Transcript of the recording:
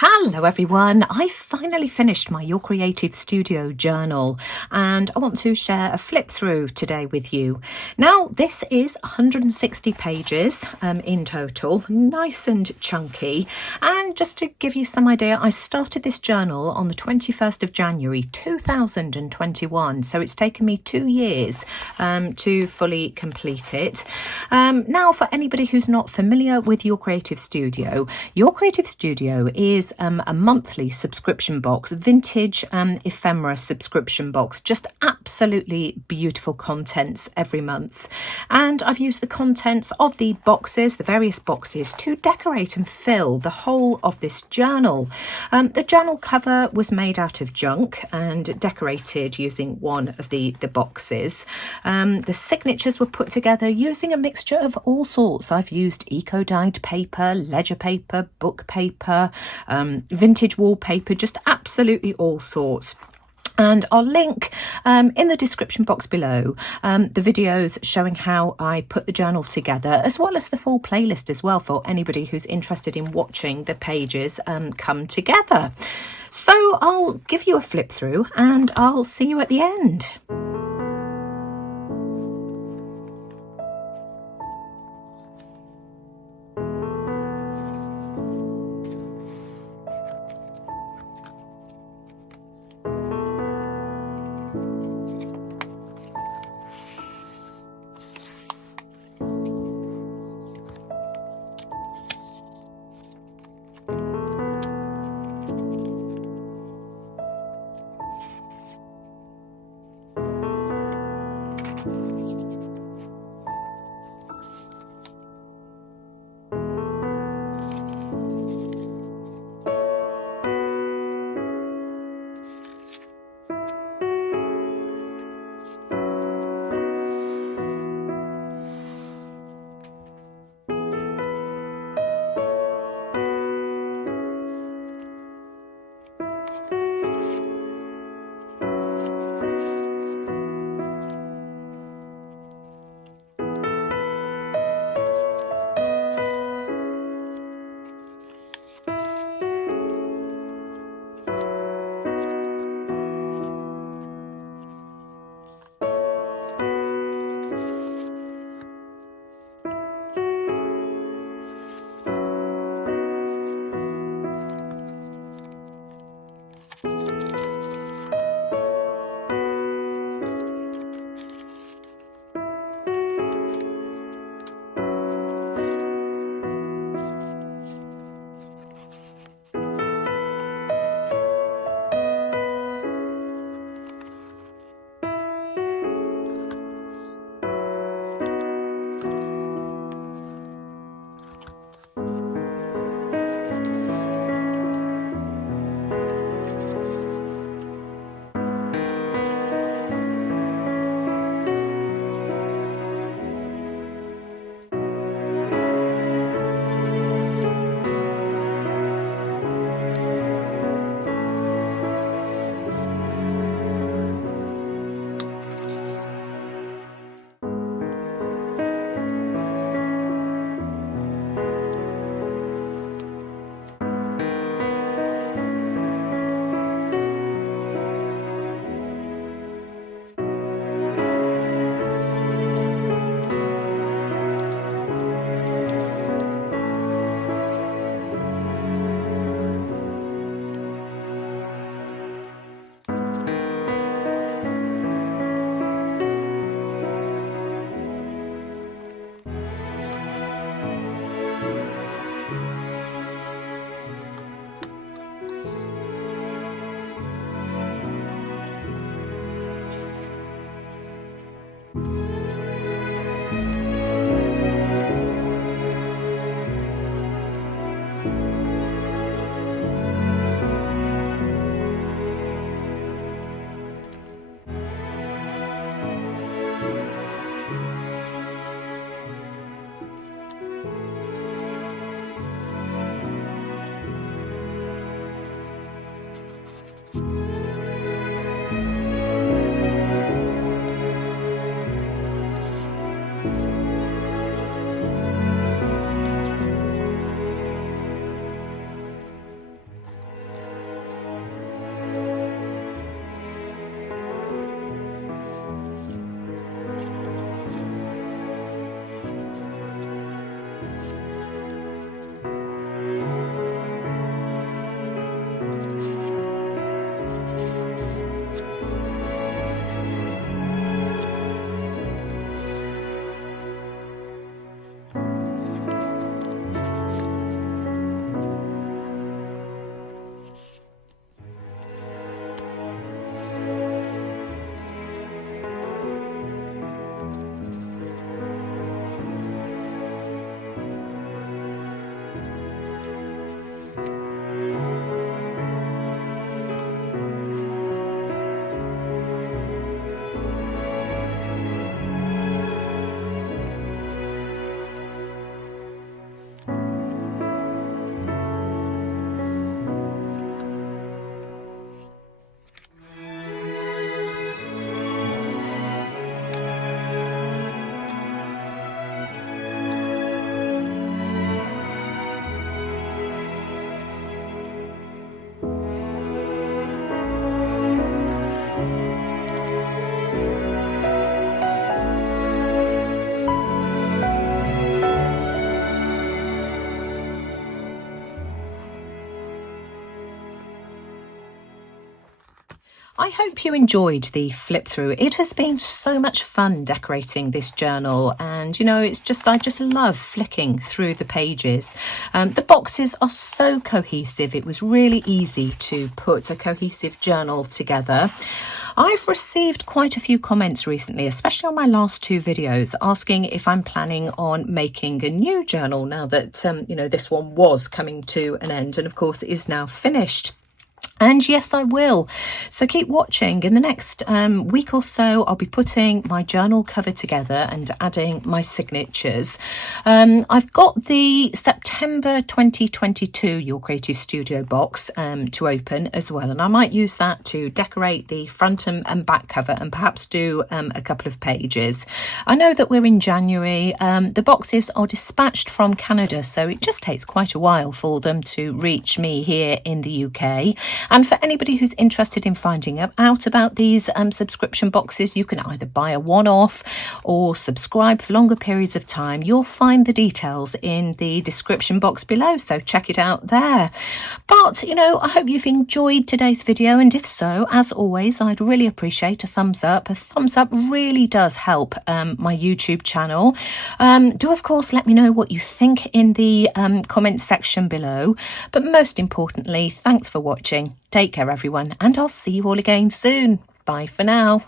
Hello everyone, I finally finished my Your Creative Studio journal and I want to share a flip through today with you. Now this is 160 pages in total, nice and chunky, and just to give you some idea, I started this journal on the 21st of January 2021, so it's taken me 2 years to fully complete it. Now for anybody who's not familiar with Your Creative Studio is a monthly subscription box, vintage ephemera subscription box, just absolutely beautiful contents every month. And I've used the contents of the various boxes, to decorate and fill the whole of this journal. The journal cover was made out of junk and decorated using one of the boxes. The signatures were put together using a mixture of all sorts. I've used eco-dyed paper, ledger paper, book paper, vintage wallpaper, just absolutely all sorts. And I'll link in the description box below the videos showing how I put the journal together, as well as the full playlist as well for anybody who's interested in watching the pages come together. So I'll give you a flip through and I'll see you at the end. I hope you enjoyed the flip through. It has been so much fun decorating this journal, and you know, I just love flicking through the pages. The boxes are so cohesive. It was really easy to put a cohesive journal together. I've received quite a few comments recently, especially on my last two videos, asking if I'm planning on making a new journal now that you know, this one was coming to an end and of course is now finished. And yes, I will. So keep watching. In the next week or so, I'll be putting my journal cover together and adding my signatures. I've got the September 2022 Your Creative Studio box to open as well. And I might use that to decorate the front and back cover and perhaps do a couple of pages. I know that we're in January. The boxes are dispatched from Canada, so it just takes quite a while for them to reach me here in the UK. And for anybody who's interested in finding out about these subscription boxes, you can either buy a one-off or subscribe for longer periods of time. You'll find the details in the description box below, so check it out there. But, you know, I hope you've enjoyed today's video, and if so, as always, I'd really appreciate a thumbs up. A thumbs up really does help my YouTube channel. Do, of course, let me know what you think in the comments section below. But most importantly, thanks for watching. Take care, everyone, and I'll see you all again soon. Bye for now.